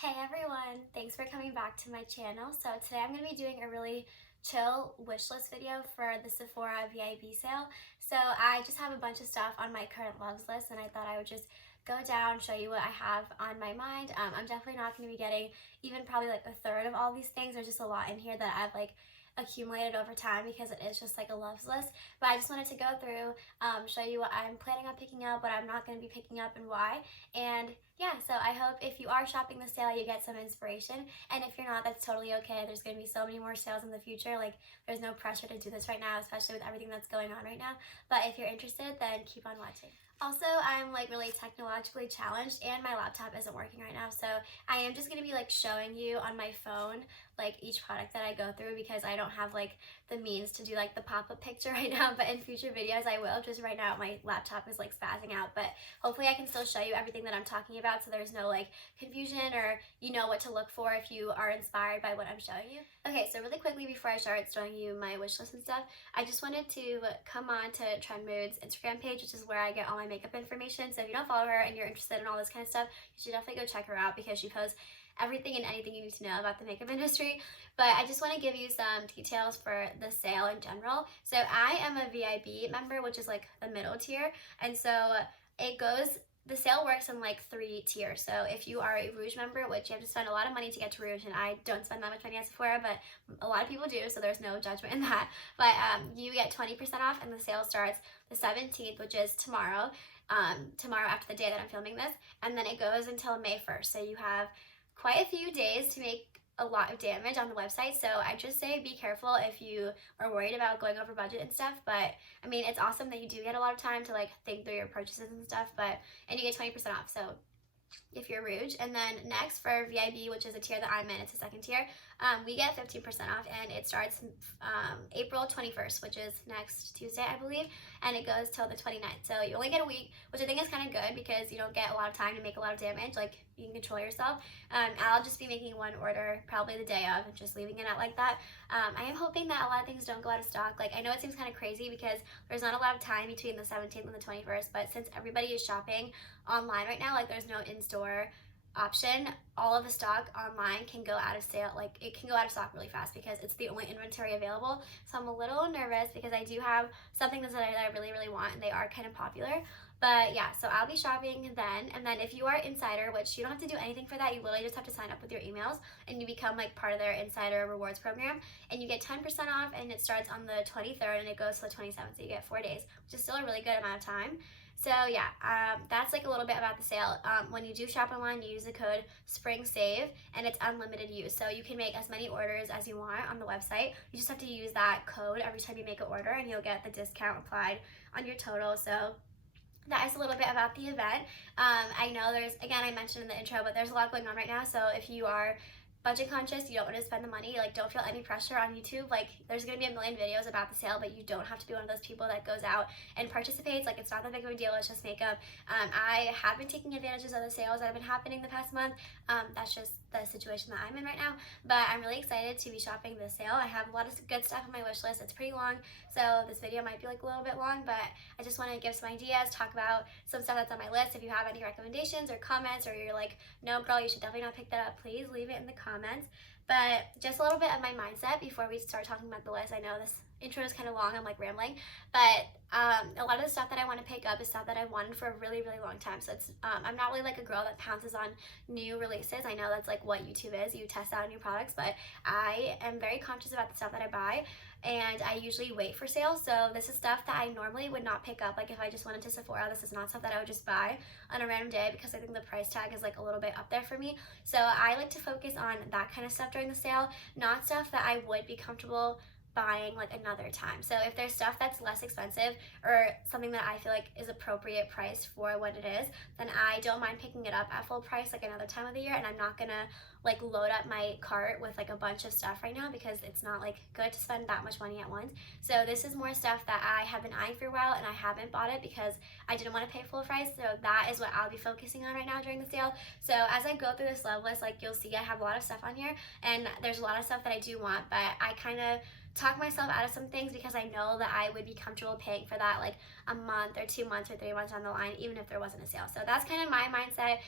Hey everyone, thanks for coming back to my channel. So today I'm going to be doing a really chill wish list video for the Sephora VIB sale. So I just have a bunch of stuff on my current loves list and I thought I would just go down, show you what I have on my mind. I'm definitely not going to be getting even probably like a third of all these things. There's just a lot in here that I've like accumulated over time because it is just like a loves list. But I just wanted to go through, show you what I'm planning on picking up, what I'm not going to be picking up and why. And yeah, so I hope if you are shopping the sale, you get some inspiration. And if you're not, that's totally okay. There's going to be so many more sales in the future. Like, there's no pressure to do this right now, especially with everything that's going on right now. But if you're interested, then keep on watching. Also, I'm like really technologically challenged and my laptop isn't working right now. So I am just going to be like showing you on my phone like each product that I go through because I don't have like the means to do like the pop-up picture right now, but in future videos I will. Just right now my laptop is like spazzing out, but hopefully I can still show you everything that I'm talking about so there's no like confusion or you know what to look for if you are inspired by what I'm showing you. Okay, so really quickly before I start showing you my wish list and stuff, I just wanted to come on to Trend Mood's Instagram page, which is where I get all my makeup information. So if you don't follow her and you're interested in all this kind of stuff, you should definitely go check her out because she posts everything and anything you need to know about the makeup industry. But I just want to give you some details for the sale in general. So I am a VIB member, which is like the middle tier, and so the sale works in like 3 tiers. So if you are a Rouge member, which you have to spend a lot of money to get to Rouge, and I don't spend that much money at Sephora, but a lot of people do, so there's no judgment in that. But you get 20% off, and the sale starts the 17th, which is tomorrow. Tomorrow after the day that I'm filming this, and then it goes until May 1st. So you have quite a few days to make a lot of damage on the website. So I just say be careful if you are worried about going over budget and stuff. But I mean, it's awesome that you do get a lot of time to like think through your purchases and stuff, and you get 20% off. So if you're Rouge. And then next for VIB, which is a tier that I'm in, it's a second tier, we get 15% off, and it starts April 21st, which is next Tuesday, I believe, and it goes till the 29th. So you only get a week, which I think is kind of good because you don't get a lot of time to make a lot of damage. Like, you can control yourself. I'll just be making one order probably the day of and just leaving it at like that. I am hoping that a lot of things don't go out of stock. Like, I know it seems kind of crazy because there's not a lot of time between the 17th and the 21st, but since everybody is shopping online right now, like there's no in-store option, all of the stock online can go out of sale. Like, it can go out of stock really fast because it's the only inventory available. So I'm a little nervous because I do have something that I really want, and they are kind of popular. But yeah, so I'll be shopping then. And then if you are insider, which you don't have to do anything for that, you literally just have to sign up with your emails and you become like part of their insider rewards program, and you get 10% off, and it starts on the 23rd and it goes to the 27th. So you get 4 days, which is still a really good amount of time. So yeah, that's like a little bit about the sale. When you do shop online, you use the code SPRINGSAVE, and it's unlimited use. So you can make as many orders as you want on the website. You just have to use that code every time you make an order, and you'll get the discount applied on your total. So that is a little bit about the event. I know there's, again, I mentioned in the intro, but there's a lot going on right now. So if you are budget conscious, you don't want to spend the money, like don't feel any pressure on YouTube. Like, there's going to be a million videos about the sale, but you don't have to be one of those people that goes out and participates. Like, it's not that big of a deal, it's just makeup. I have been taking advantages of the sales that have been happening the past month. That's just the situation that I'm in right now, but I'm really excited to be shopping this sale. I have a lot of good stuff on my wish list. It's pretty long, so this video might be like a little bit long, but I just want to give some ideas, talk about some stuff that's on my list. If you have any recommendations or comments, or you're like, no girl, you should definitely not pick that up, please leave it in the comments. But just a little bit of my mindset before we start talking about the list. I know this intro is kind of long, I'm like rambling, but a lot of the stuff that I want to pick up is stuff that I've wanted for a really long time. So it's I'm not really like a girl that pounces on new releases. I know that's like what YouTube is, you test out new products, but I am very conscious about the stuff that I buy, and I usually wait for sales. So this is stuff that I normally would not pick up. Like, if I just went into Sephora, this is not stuff that I would just buy on a random day because I think the price tag is like a little bit up there for me. So I like to focus on that kind of stuff during the sale, not stuff that I would be comfortable buying like another time. So if there's stuff that's less expensive or something that I feel like is appropriate price for what it is, then I don't mind picking it up at full price like another time of the year. And I'm not gonna like load up my cart with like a bunch of stuff right now because it's not like good to spend that much money at once. So this is more stuff that I have been eyeing for a while, and I haven't bought it because I didn't want to pay full price. So that is what I'll be focusing on right now during the sale. So as I go through this love list, like you'll see I have a lot of stuff on here, and there's a lot of stuff that I do want, but I kind of talk myself out of some things because I know that I would be comfortable paying for that like a month or 2 months or 3 months down the line, even if there wasn't a sale. So that's kind of my mindset.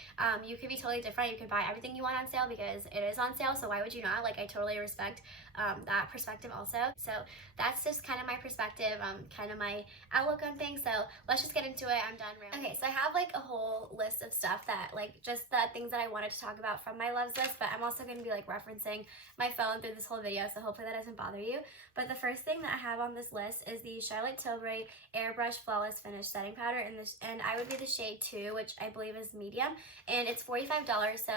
You could be totally different. You could buy everything you want on sale because it is on sale, so why would you not? Like, I totally respect that perspective also. So that's just kind of my perspective, kind of my outlook on things. So let's just get into it. I'm done rambling. Okay, so I have like a whole list of stuff that like just the things that I wanted to talk about from my loves list, but I'm also going to be like referencing my phone through this whole video, so hopefully that doesn't bother you. But the first thing that I have on this list is the Charlotte Tilbury Airbrush Flawless Finish Setting Powder, and I would be the shade 2, which I believe is medium, and it's $45. So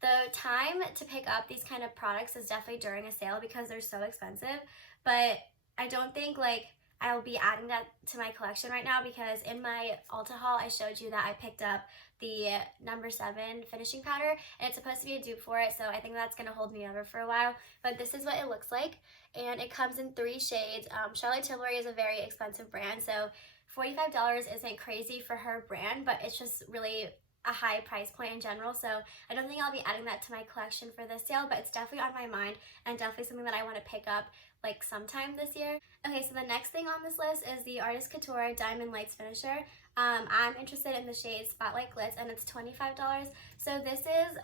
the time to pick up these kind of products is definitely during a sale because they're so expensive, but I don't think like I'll be adding that to my collection right now because in my Ulta haul I showed you that I picked up the number 7 finishing powder, and it's supposed to be a dupe for it, so I think that's going to hold me over for a while. But this is what it looks like, and it comes in 3 shades. Charlotte Tilbury is a very expensive brand, so $45 isn't crazy for her brand, but it's just really a high price point in general, so I don't think I'll be adding that to my collection for this sale, but it's definitely on my mind and definitely something that I want to pick up like sometime this year. Okay, so the next thing on this list is the Artist Couture Diamond Lights Finisher. I'm interested in the shade Spotlight Glitz, and it's $25. So this is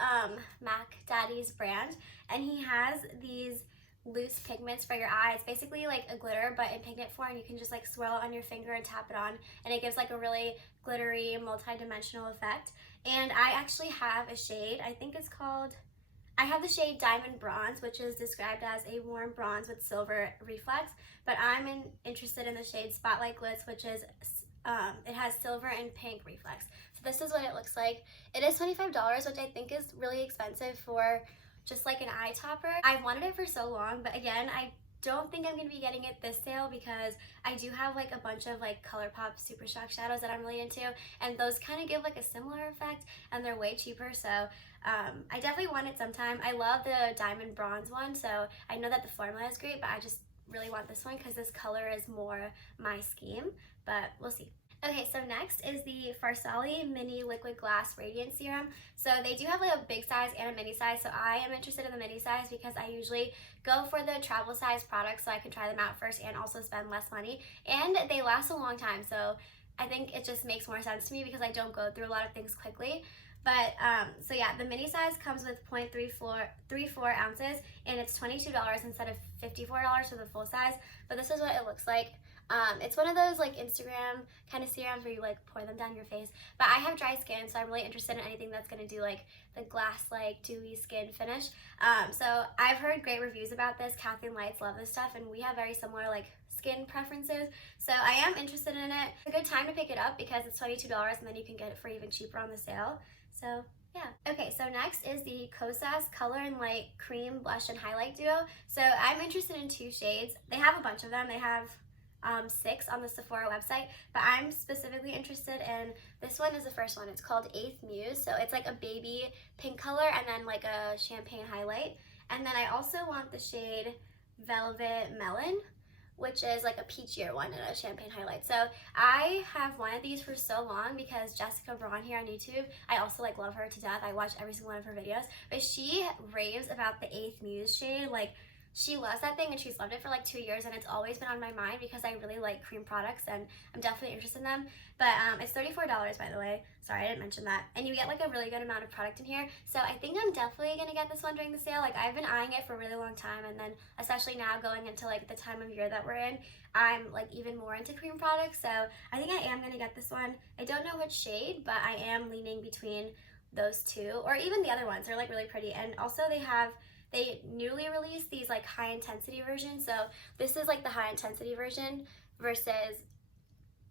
Mac Daddy's brand, and he has these loose pigments for your eye. It's basically like a glitter but in pigment form. You can just like swirl it on your finger and tap it on, and it gives like a really glittery multi-dimensional effect. And I actually have a shade, I think it's called, I have the shade Diamond Bronze, which is described as a warm bronze with silver reflex, but I'm interested in the shade Spotlight Glitz, which is it has silver and pink reflex. So this is what it looks like. It is $25, which I think is really expensive for just like an eye topper. I've wanted it for so long, but again, I don't think I'm going to be getting it this sale because I do have like a bunch of like ColourPop Super Shock shadows that I'm really into, and those kind of give like a similar effect, and they're way cheaper, so I definitely want it sometime. I love the Diamond Bronze one, so I know that the formula is great, but I just really want this one because this color is more my scheme, but we'll see. Okay, so next is the Farsali Mini Liquid Glass Radiant Serum. So they do have like a big size and a mini size, so I am interested in the mini size because I usually go for the travel size products so I can try them out first and also spend less money, and they last a long time, so I think it just makes more sense to me because I don't go through a lot of things quickly. But so yeah, the mini size comes with 0.34 ounces, and it's $22 instead of $54 for the full size. But this is what it looks like. It's one of those like Instagram kind of serums where you like pour them down your face, but I have dry skin, so I'm really interested in anything that's going to do like the glass like dewy skin finish. So I've heard great reviews about this. Kathy and Lights love this stuff, and we have very similar like skin preferences, so I am interested in it. It's a good time to pick it up because it's $22 and then you can get it for even cheaper on the sale. So yeah. Okay, so next is the Kosas Color and Light Cream Blush and Highlight Duo. So I'm interested in 2 shades. They have a bunch of them. They have 6 on the Sephora website, but I'm specifically interested in this one. Is the first one. It's called 8th Muse, so it's like a baby pink color and then like a champagne highlight. And then I also want the shade Velvet Melon, which is like a peachier one and a champagne highlight. So I have wanted these for so long because Jessica Braun here on YouTube, I also like love her to death. I watch every single one of her videos, but she raves about the 8th Muse shade. Like, she loves that thing and she's loved it for like 2 years, and it's always been on my mind because I really like cream products and I'm definitely interested in them. But it's $34, by the way. Sorry, I didn't mention that. And you get like a really good amount of product in here. So I think I'm definitely gonna get this one during the sale. Like, I've been eyeing it for a really long time, and then especially now going into like the time of year that we're in, I'm like even more into cream products. So I think I am gonna get this one. I don't know which shade, but I am leaning between those 2, or even the other ones. They're like really pretty. And also they newly released these like high intensity versions. So this is like the high intensity version versus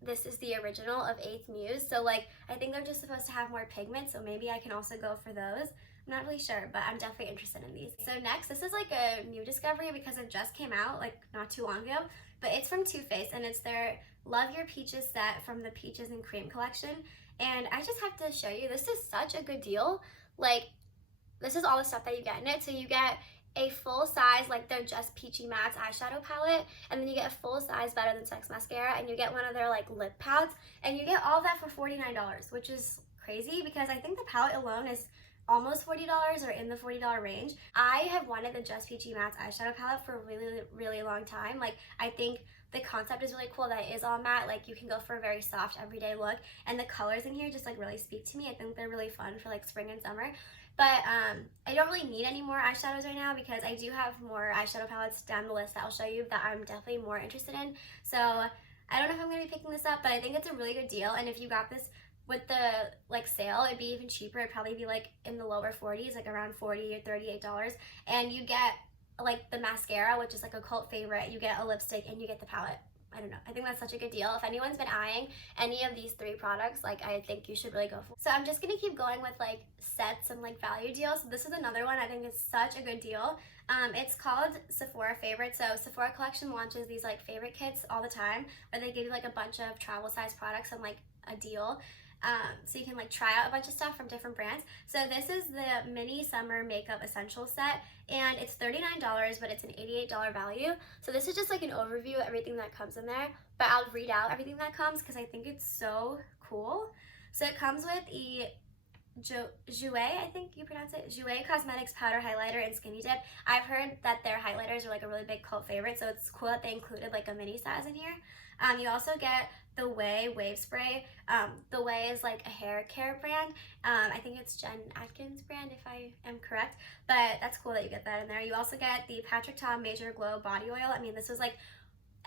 this is the original of 8th Muse. So like, I think they're just supposed to have more pigment, so maybe I can also go for those. I'm not really sure, but I'm definitely interested in these. So next, this is like a new discovery because it just came out like not too long ago, but it's from Too Faced, and it's their Love Your Peaches set from the Peaches and Cream collection. And I just have to show you, this is such a good deal. Like, this is all the stuff that you get in it. So you get a full size, like their Just Peachy Mattes eyeshadow palette, and then you get a full size Better Than Sex mascara, and you get one of their like lip pouts, and you get all of that for $49, which is crazy because I think the palette alone is almost $40 or in the $40 range. I have wanted the Just Peachy Matte eyeshadow palette for a really long time. Like, I think the concept is really cool that it is all matte. Like, you can go for a very soft everyday look, and the colors in here just like really speak to me. I think they're really fun for like spring and summer. But I don't really need any more eyeshadows right now because I do have more eyeshadow palettes down the list that I'll show you that I'm definitely more interested in. So I don't know if I'm going to be picking this up, but I think it's a really good deal. And if you got this with the like sale, it'd be even cheaper. It'd probably be like in the lower 40s, like around $40 or $38. And you get like the mascara, which is like a cult favorite. You get a lipstick and you get the palette. I don't know. I think that's such a good deal. If anyone's been eyeing any of these 3 products, like, I think you should really go for it. So I'm just going to keep going with like sets and like value deals. So this is another one I think is such a good deal. It's called Sephora Favorite. So Sephora Collection launches these like favorite kits all the time where they give you like a bunch of travel size products and like a deal. So you can like try out a bunch of stuff from different brands. So this is the mini summer makeup essentials set, and it's $39, but it's an $88 value. So this is just like an overview of everything that comes in there, but I'll read out everything that comes because I think it's so cool. So it comes with a Jouer, I think you pronounce it, Jouer Cosmetics Powder Highlighter and Skinny Dip. I've heard that their highlighters are like a really big cult favorite, so it's cool that they included like a mini size in here. You also get the Wave Spray. The Way is like a hair care brand. I think it's Jen Atkins brand if I am correct, but that's cool that you get that in there. You also get the Patrick Ta Major Glow Body Oil. I mean, this was like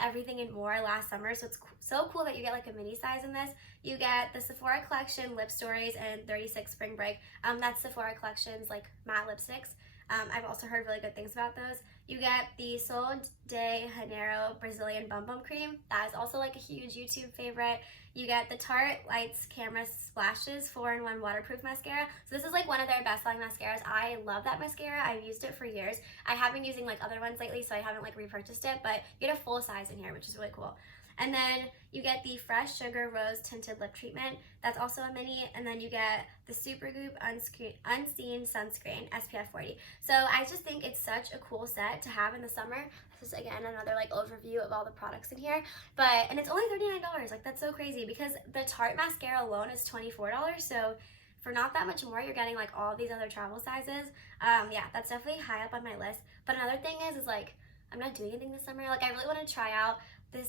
everything and more last summer, so it's so cool that you get like a mini size in this. You get the Sephora Collection Lip Stories and 36 Spring Break. That's Sephora Collection's like matte lipsticks. I've also heard really good things about those. You get the Sol de Janeiro Brazilian Bum Bum Cream. That is also like a huge YouTube favorite. You get the Tarte Lights Camera Splashes 4-in-1 Waterproof Mascara. So this is like one of their best selling mascaras. I love that mascara. I've used it for years. I have been using like other ones lately, so I haven't like repurchased it, but you get a full size in here, which is really cool. And then you get the Fresh Sugar Rose Tinted Lip Treatment. That's also a mini. And then you get the Supergoop Unseen Sunscreen SPF 40. So I just think it's such a cool set to have in the summer. This is, again, another like overview of all the products in here. And it's only $39. Like, that's so crazy because the Tarte mascara alone is $24. So for not that much more, you're getting like all these other travel sizes. Yeah, that's definitely high up on my list. But another thing is like, I'm not doing anything this summer. Like, I really want to try out this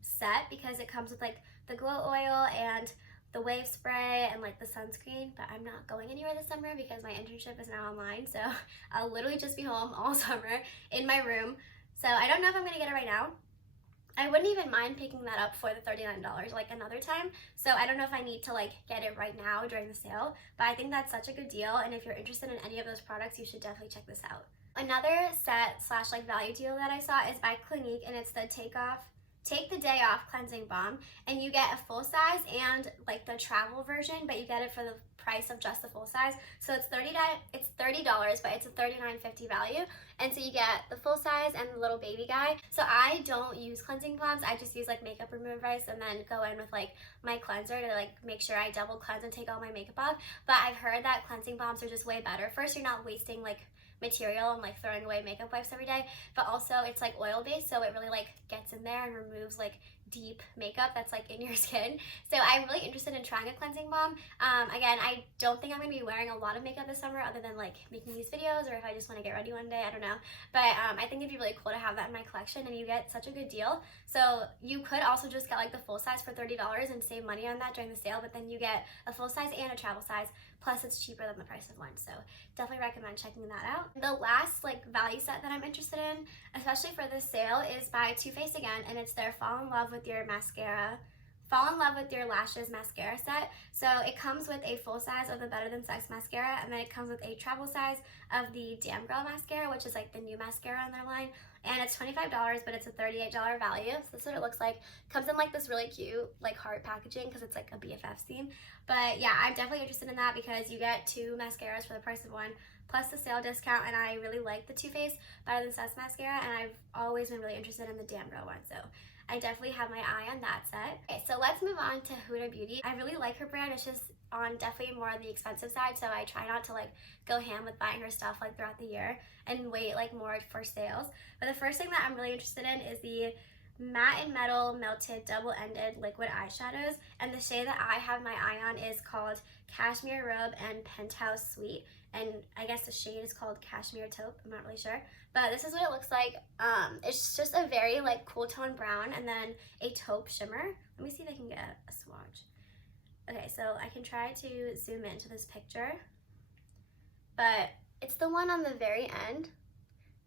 set because it comes with like the glow oil and the wave spray and like the sunscreen, but I'm not going anywhere this summer because my internship is now online, so I'll literally just be home all summer in my room. So I don't know if I'm gonna get it right now. I wouldn't even mind picking that up for the $39 like another time. So I don't know if I need to like get it right now during the sale, but I think that's such a good deal, and if you're interested in any of those products, you should definitely check this out. Another set slash like value deal that I saw is by Clinique, and it's the Take the Day Off Cleansing Balm, and you get a full size and like the travel version, but you get it for the price of just the full size. So it's $30, but it's a $39.50 value, and so you get the full size and the little baby guy. So I don't use cleansing balms. I just use like makeup remover ice and then go in with like my cleanser to like make sure I double cleanse and take all my makeup off. But I've heard that cleansing balms are just way better. First, you're not wasting like material and like throwing away makeup wipes every day, but also it's like oil based, so it really like gets in there and removes like deep makeup that's like in your skin. So I'm really interested in trying a cleansing balm. Again, I don't think I'm gonna be wearing a lot of makeup this summer other than like making these videos, or if I just want to get ready one day, I don't know. But I think it'd be really cool to have that in my collection, and you get such a good deal. So you could also just get like the full size for $30 and save money on that during the sale, but then you get a full size and a travel size, plus it's cheaper than the price of one. So definitely recommend checking that out. The last like value set that I'm interested in, especially for this sale, is by Too Faced again, and it's their Fall in Love with Your Lashes mascara set. So it comes with a full size of the Better Than Sex mascara, and then it comes with a travel size of the Damn Girl mascara, which is like the new mascara on their line, and it's $25, but it's a $38 value. So this is what it looks like. Comes in like this really cute like heart packaging because it's like a BFF theme. But yeah, I'm definitely interested in that because you get 2 mascaras for the price of one, plus the sale discount, and I really like the Too Faced Better Than Sex mascara, and I've always been really interested in the Damn Girl one, so I definitely have my eye on that set. Okay, so let's move on to Huda Beauty. I really like her brand. It's just on definitely more on the expensive side, so I try not to like go ham with buying her stuff like throughout the year and wait like more for sales. But the first thing that I'm really interested in is the Matte and Metal Melted Double-Ended Liquid Eyeshadows, and the shade that I have my eye on is called Cashmere Robe and Penthouse Sweet, and I guess the shade is called Cashmere Taupe, I'm not really sure, but this is what it looks like. It's just a very like cool tone brown and then a taupe shimmer. Let me see if I can get a swatch. Okay, so I can try to zoom into this picture, but it's the one on the very end.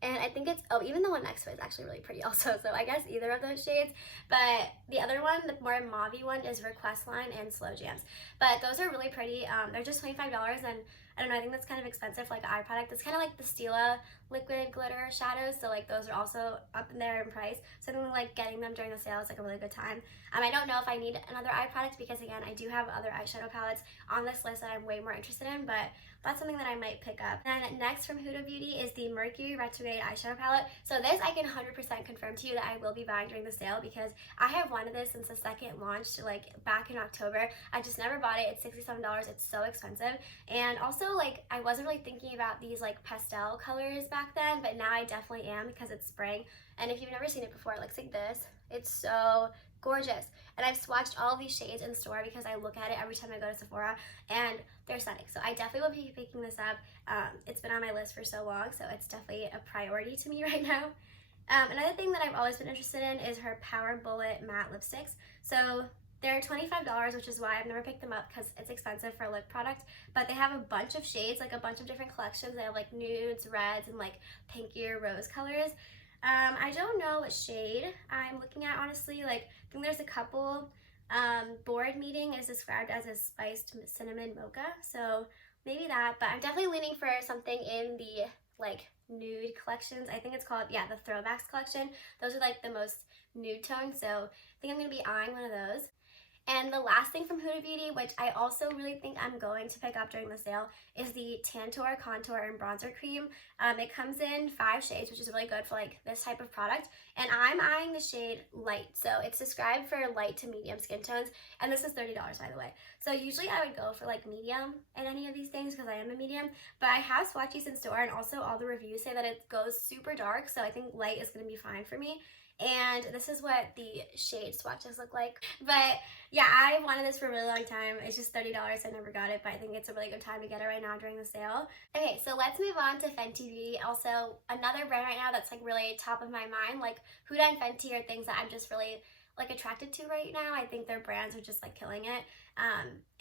And I think it's, oh, even the one next to it is actually really pretty also, so I guess either of those shades. But the other one, the more mauve-y one, is Request Line and Slow Jams. But those are really pretty. They're just $25, and I don't know, I think that's kind of expensive for like an eye product. It's kind of like the Stila liquid glitter shadows, so like those are also up in there in price. So I think like getting them during the sale is like a really good time. I don't know if I need another eye product because again, I do have other eyeshadow palettes on this list that I'm way more interested in, but that's something that I might pick up. And next from Huda Beauty is the Mercury Retrograde eyeshadow palette. So this I can 100% confirm to you that I will be buying during the sale because I have wanted this since the second launched like back in October. I just never bought it. It's $67. It's so expensive. And also like I wasn't really thinking about these like pastel colors back then, but now I definitely am because it's spring. And if you've never seen it before, it looks like this. It's so gorgeous. And I've swatched all of these shades in store because I look at it every time I go to Sephora and they're stunning. So I definitely will be picking this up. It's been on my list for so long, so it's definitely a priority to me right now. Another thing that I've always been interested in is her Power Bullet matte lipsticks. So they're $25, which is why I've never picked them up because it's expensive for a lip product, but they have a bunch of shades, like a bunch of different collections. They have like nudes, reds, and like pinkier rose colors. I don't know what shade I'm looking at, honestly. Like, I think there's a couple. Board Meeting is described as a spiced cinnamon mocha, so maybe that, but I'm definitely leaning for something in the like nude collections. I think it's called, yeah, the Throwbacks collection. Those are like the most nude tones, so I think I'm going to be eyeing one of those. And the last thing from Huda Beauty, which I also really think I'm going to pick up during the sale, is the Tantour Contour and Bronzer Cream. It comes in 5 shades, which is really good for like this type of product. And I'm eyeing the shade Light. So it's described for light to medium skin tones. And this is $30, by the way. So usually I would go for like medium in any of these things because I am a medium. But I have swatched in store, and also all the reviews say that it goes super dark. So I think light is going to be fine for me. And this is what the shade swatches look like. But yeah, I wanted this for a really long time. It's just $30. I never got it, but I think it's a really good time to get it right now during the sale. Okay, so let's move on to Fenty Beauty. Also, another brand right now that's like really top of my mind. Like Huda and Fenty are things that I'm just really like attracted to right now. I think their brands are just like killing it.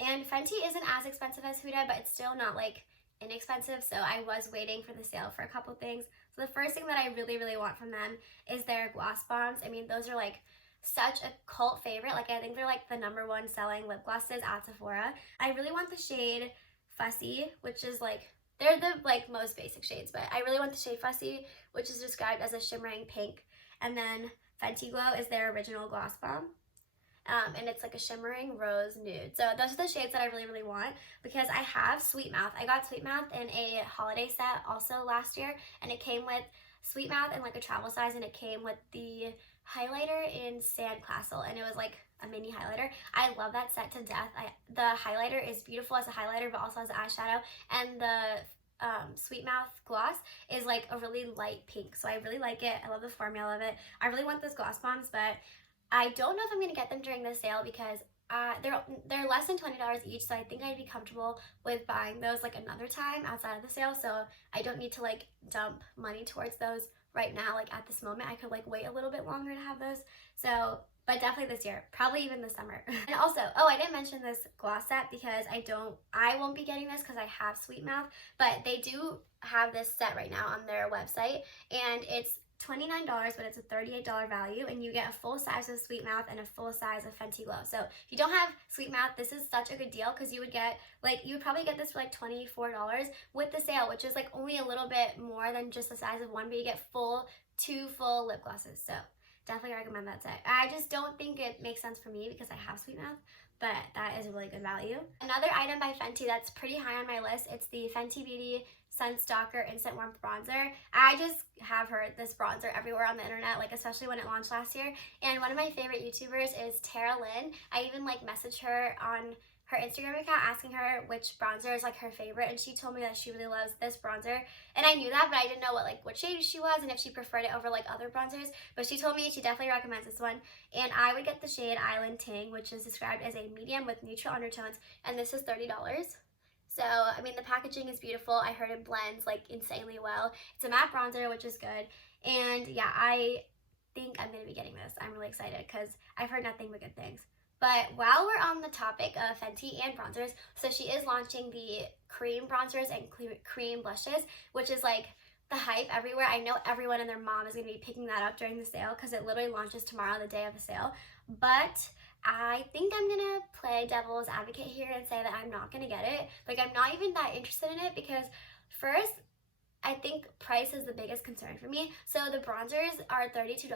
And Fenty isn't as expensive as Huda, but it's still not like inexpensive, so I was waiting for the sale for a couple things. So the first thing that I really, really want from them is their gloss bombs. I mean, those are like such a cult favorite. Like I think they're like the #1 selling lip glosses at Sephora. I really want the shade Fussy, which is like, they're the like most basic shades, but I really want the shade Fussy, which is described as a shimmering pink. And then Fenty Glow is their original gloss bomb. And it's like a shimmering rose nude. So those are the shades that I really, really want because I have Sweet Mouth. I got Sweet Mouth in a holiday set also last year, and it came with Sweet Mouth in like a travel size, and it came with the highlighter in Sand Castle, and it was like a mini highlighter. I love that set to death. The highlighter is beautiful as a highlighter, but also as an eyeshadow, and the Sweet Mouth gloss is like a really light pink, so I really like it. I love the formula of it. I really want those gloss bombs, but I don't know if I'm going to get them during the sale because they're less than $20 each, so I think I'd be comfortable with buying those like another time outside of the sale, so I don't need to like dump money towards those right now. Like at this moment I could like wait a little bit longer to have those, so but definitely this year, probably even this summer. And also, oh, I didn't mention this gloss set because I won't be getting this because I have Sweet Mouth, but they do have this set right now on their website, and it's $29, but it's a $38 value, and you get a full size of Sweet Mouth and a full size of Fenty Glow. So if you don't have Sweet Mouth, this is such a good deal because you would probably get this for like $24 with the sale, which is like only a little bit more than just the size of one, but you get two full lip glosses. So definitely recommend that set. I just don't think it makes sense for me because I have Sweet Mouth, but that is a really good value. Another item by Fenty that's pretty high on my list, it's the Fenty Beauty Sun Stalker Instant Warmth Bronzer. I just have heard this bronzer everywhere on the internet, like especially when it launched last year. And one of my favorite YouTubers is Tara Lynn. I even like messaged her on her Instagram account asking her which bronzer is like her favorite, and she told me that she really loves this bronzer, and I knew that, but I didn't know what shade she was and if she preferred it over like other bronzers. But she told me she definitely recommends this one, and I would get the shade Island Ting, which is described as a medium with neutral undertones, and this is $30. So, I mean, the packaging is beautiful. I heard it blends like insanely well. It's a matte bronzer, which is good, and yeah, I think I'm going to be getting this. I'm really excited because I've heard nothing but good things. But while we're on the topic of Fenty and bronzers, so she is launching the cream bronzers and cream blushes, which is like the hype everywhere. I know everyone and their mom is going to be picking that up during the sale because it literally launches tomorrow, the day of the sale. But I think I'm going to play devil's advocate here and say that I'm not going to get it. Like, I'm not even that interested in it because first, I think price is the biggest concern for me. So the bronzers are $32,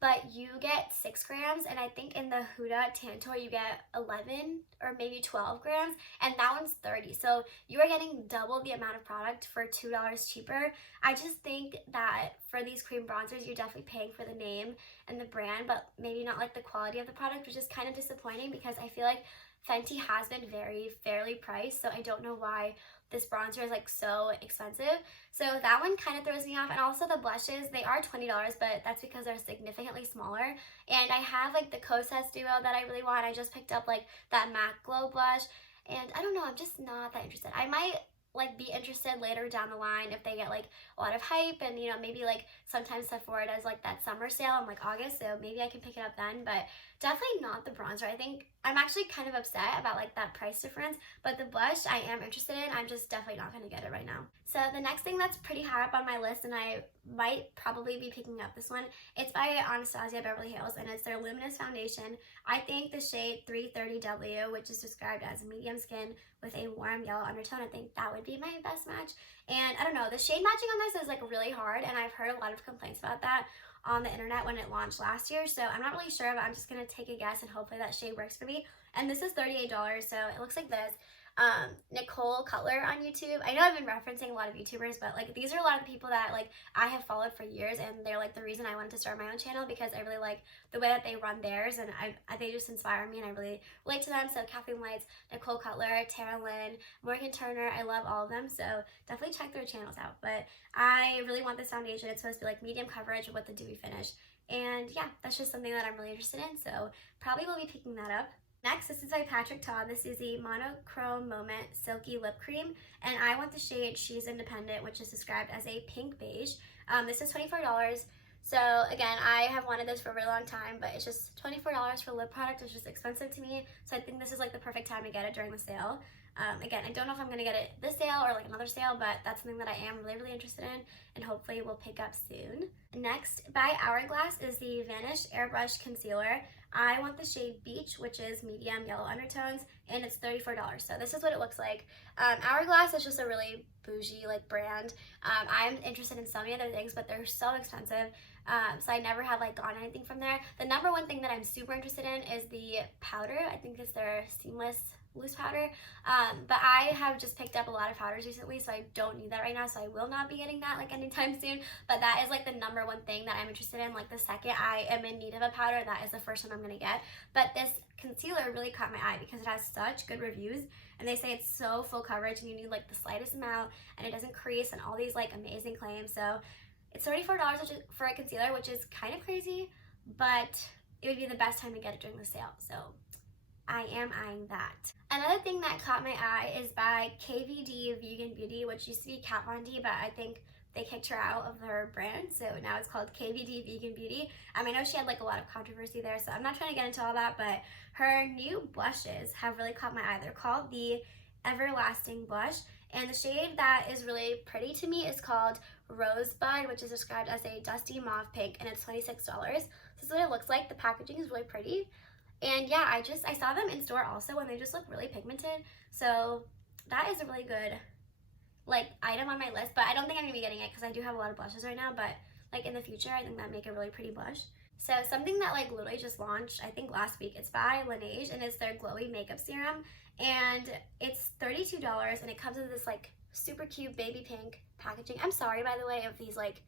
but you get 6 grams, and I think in the Huda Tantour you get 11 or maybe 12 grams, and that one's 30. So you are getting double the amount of product for $2 cheaper. I just think that for these cream bronzers, you're definitely paying for the name and the brand, but maybe not like the quality of the product, which is kind of disappointing because I feel like Fenty has been very fairly priced, so I don't know why this bronzer is like so expensive. So that one kind of throws me off. And also the blushes, they are $20, but that's because they're significantly smaller. And I have like the Kosas Duo that I really want. I just picked up like that matte glow blush, and I don't know, I'm just not that interested. I might like be interested later down the line if they get like a lot of hype, and you know, maybe like sometimes Sephora does like that summer sale in like August, so maybe I can pick it up then, but definitely not the bronzer. I think I'm actually kind of upset about like that price difference, but the blush I am interested in. I'm just definitely not going to get it right now. So the next thing that's pretty high up on my list, and I might probably be picking up this one, it's by Anastasia Beverly Hills, and it's their Luminous Foundation. I think the shade 330W, which is described as medium skin with a warm yellow undertone, I think that would be my best match. And I don't know, the shade matching on this is like really hard, and I've heard a lot of complaints about that on the internet when it launched last year, so I'm not really sure, but I'm just gonna take a guess and hopefully that shade works for me. And this is $38, so it looks like this. Nicole Cutler on YouTube. I know I've been referencing a lot of YouTubers, but like these are a lot of people that like I have followed for years, and they're like the reason I wanted to start my own channel because I really like the way that they run theirs, and they just inspire me and I really relate to them. So Kathleen Lights, Nicole Cutler, Tara Lynn, Morgan Turner, I love all of them, so definitely check their channels out. But I really want this foundation. It's supposed to be like medium coverage with the dewy finish, and yeah, that's just something that I'm really interested in, so probably will be picking that up. Next, this is by Patrick Ta. This is the Monochrome Moment Silky Lip Cream, and I want the shade She's Independent, which is described as a pink beige. This is $24. So again, I have wanted this for a really long time, but it's just $24 for lip product. It's just expensive to me, so I think this is like the perfect time to get it during the sale. Again, I don't know if I'm going to get it this sale or like another sale, but that's something that I am really interested in and hopefully will pick up soon. Next, by Hourglass, is the Vanish Airbrush Concealer. I want the shade Beach, which is medium yellow undertones, and it's $34. So this is what it looks like. Hourglass is just a really bougie like brand. I'm interested in so many other things, but they're so expensive. So I never have like gotten anything from there. The number one thing that I'm super interested in is the powder. I think it's their Seamless loose powder, but I have just picked up a lot of powders recently, so I don't need that right now, so I will not be getting that like anytime soon. But that is like the number one thing that I'm interested in. Like the second I am in need of a powder, that is the first one I'm gonna get. But this concealer really caught my eye because it has such good reviews, and they say it's so full coverage and you need like the slightest amount and it doesn't crease, and all these like amazing claims. So it's $34 for a concealer, which is kind of crazy, but it would be the best time to get it during the sale, so I am eyeing that. Another thing that caught my eye is by KVD Vegan Beauty, which used to be Kat Von D, but I think they kicked her out of her brand, so now it's called KVD Vegan Beauty. I know she had like a lot of controversy there, so I'm not trying to get into all that, but her new blushes have really caught my eye. They're called the Everlasting Blush, and the shade that is really pretty to me is called Rosebud, which is described as a dusty mauve pink, and it's $26. This is what it looks like. The packaging is really pretty. And yeah, I saw them in store also, and they just look really pigmented. So that is a really good like item on my list, but I don't think I'm gonna be getting it because I do have a lot of blushes right now, but like in the future, I think that'd make a really pretty blush. So something that like literally just launched, I think last week, it's by Laneige, and it's their Glowy Makeup Serum, and it's $32, and it comes in this like super cute baby pink packaging. I'm sorry, by the way, if these like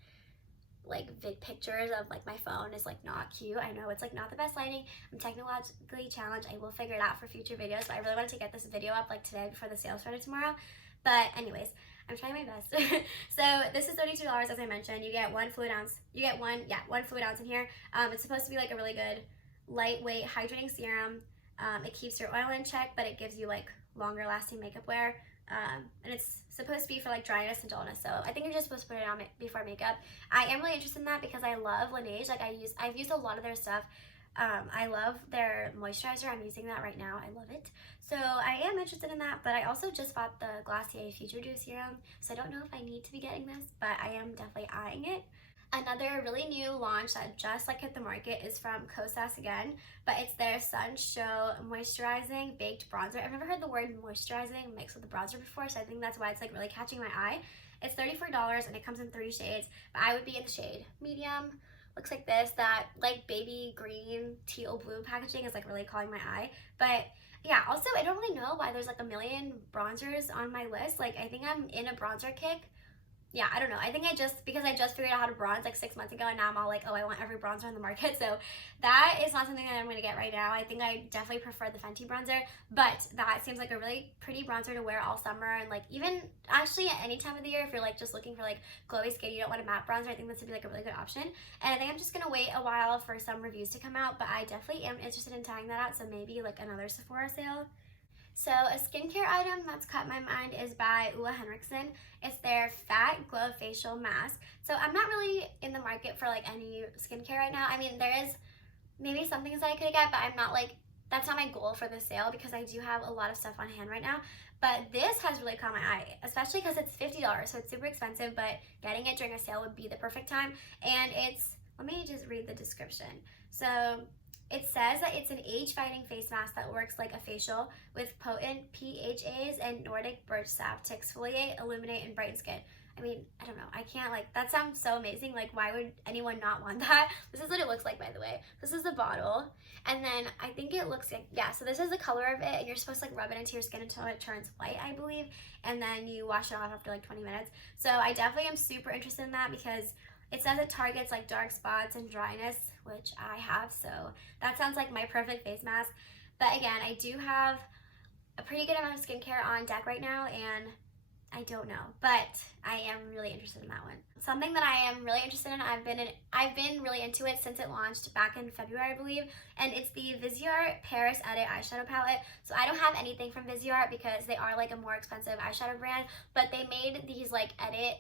like vid pictures of like my phone is like not cute. I know it's like not the best lighting. I'm technologically challenged. I will figure it out for future videos, but I really wanted to get this video up like today before the sale started tomorrow. But anyways, I'm trying my best. So this is $32, as I mentioned. You get one fluid ounce. You get one fluid ounce in here. It's supposed to be like a really good lightweight hydrating serum. It keeps your oil in check, but it gives you like longer lasting makeup wear. And it's supposed to be for like dryness and dullness, so I think you're just supposed to put it on before makeup. I am really interested in that because I love Laneige. Like I've used a lot of their stuff. I love their moisturizer. I'm using that right now. I love it. So I am interested in that, but I also just bought the Glossier Future Dew serum, so I don't know if I need to be getting this, but I am definitely eyeing it. Another really new launch that just like hit the market is from Kosas again, but it's their Sun Show Moisturizing Baked Bronzer. I've never heard the word moisturizing mixed with the bronzer before, so I think that's why it's like really catching my eye. It's $34 and it comes in 3 shades, but I would be in the shade medium. Looks like this. That like baby green teal blue packaging is like really calling my eye. But yeah, also I don't really know why there's like a million bronzers on my list. Like I think I'm in a bronzer kick. Yeah, I don't know. I think because I just figured out how to bronze like 6 months ago, and now I'm all like, oh, I want every bronzer on the market. So that is not something that I'm going to get right now. I think I definitely prefer the Fenty bronzer, but that seems like a really pretty bronzer to wear all summer, and like even actually at any time of the year if you're like just looking for like glowy skin, you don't want a matte bronzer, I think this would be like a really good option. And I think I'm just going to wait a while for some reviews to come out, but I definitely am interested in trying that out, so maybe like another Sephora sale. So a skincare item that's caught my mind is by Ulla Henriksen. It's their Fat Glow Facial Mask. So I'm not really in the market for like any skincare right now. I mean, there is maybe some things that I could get, but I'm not like, that's not my goal for the sale because I do have a lot of stuff on hand right now. But this has really caught my eye, especially because it's $50, so it's super expensive, but getting it during a sale would be the perfect time. And it's, let me just read the description. So it says that it's an age-fighting face mask that works like a facial with potent PHAs and Nordic birch sap to exfoliate, illuminate, and brighten skin. I mean, I don't know. I can't like, that sounds so amazing. Like, why would anyone not want that? This is what it looks like, by the way. This is the bottle. And then I think it looks like, yeah, so this is the color of it. And you're supposed to like rub it into your skin until it turns white, I believe. And then you wash it off after like 20 minutes. So I definitely am super interested in that because it says it targets like dark spots and dryness, which I have, so that sounds like my perfect face mask. But again, I do have a pretty good amount of skincare on deck right now, and I don't know, but I am really interested in that one. Something that I am really interested in, I've been really into it since it launched back in February, I believe, and it's the Viseart Paris Edit eyeshadow palette. So I don't have anything from Viseart because they are like a more expensive eyeshadow brand, but they made these like edit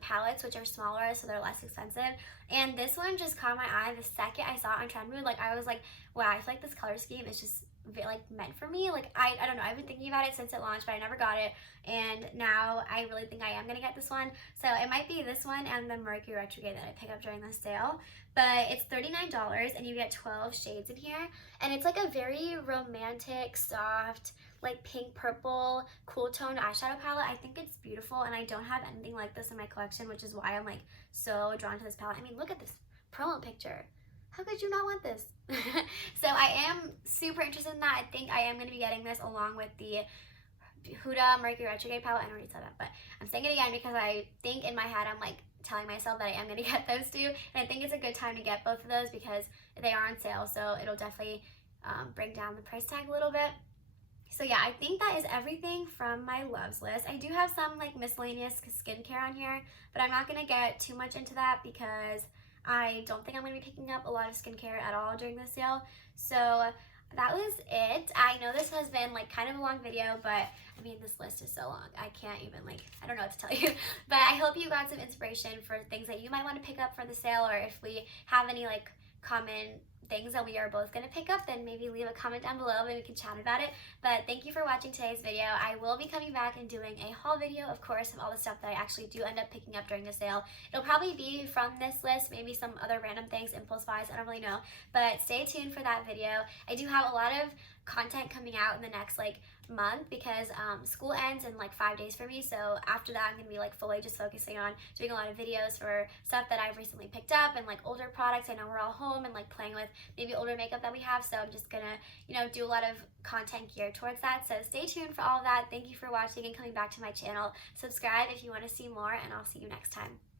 palettes which are smaller, so they're less expensive. And this one just caught my eye the second I saw it on Trendmood. Like I was like, wow, I feel like this color scheme is just like meant for me. Like I don't know, I've been thinking about it since it launched, but I never got it, and now I really think I am gonna get this one. So it might be this one and the Mercury Retrograde that I pick up during the sale, but it's $39 and you get 12 shades in here, and it's like a very romantic, soft, like pink purple cool toned eyeshadow palette. I think it's beautiful, and I don't have anything like this in my collection, which is why I'm like so drawn to this palette. I mean, look at this promo picture. How could you not want this? So I am super interested in that. I think I am going to be getting this along with the Huda Mercury Retrograde palette. I already said that, but I'm saying it again because I think in my head I'm like telling myself that I am going to get those two. And I think it's a good time to get both of those because they are on sale. So it'll definitely bring down the price tag a little bit. So yeah, I think that is everything from my loves list. I do have some like miscellaneous skincare on here, but I'm not going to get too much into that because I don't think I'm going to be picking up a lot of skincare at all during the sale. So that was it. I know this has been like kind of a long video, but I mean, this list is so long. I can't even like, I don't know what to tell you. But I hope you got some inspiration for things that you might want to pick up for the sale, or if we have any like common things that we are both going to pick up, then maybe leave a comment down below and we can chat about it. But thank you for watching today's video. I will be coming back and doing a haul video, of course, of all the stuff that I actually do end up picking up during the sale. It'll probably be from this list, maybe some other random things, impulse buys, I don't really know. But stay tuned for that video. I do have a lot of content coming out in the next like month because school ends in like 5 days for me, so after that I'm gonna be like fully just focusing on doing a lot of videos for stuff that I've recently picked up and like older products. I know we're all home and like playing with maybe older makeup that we have, so I'm just gonna, you know, do a lot of content geared towards that. So stay tuned for all of that. Thank you for watching and coming back to my channel. Subscribe if you want to see more, and I'll see you next time.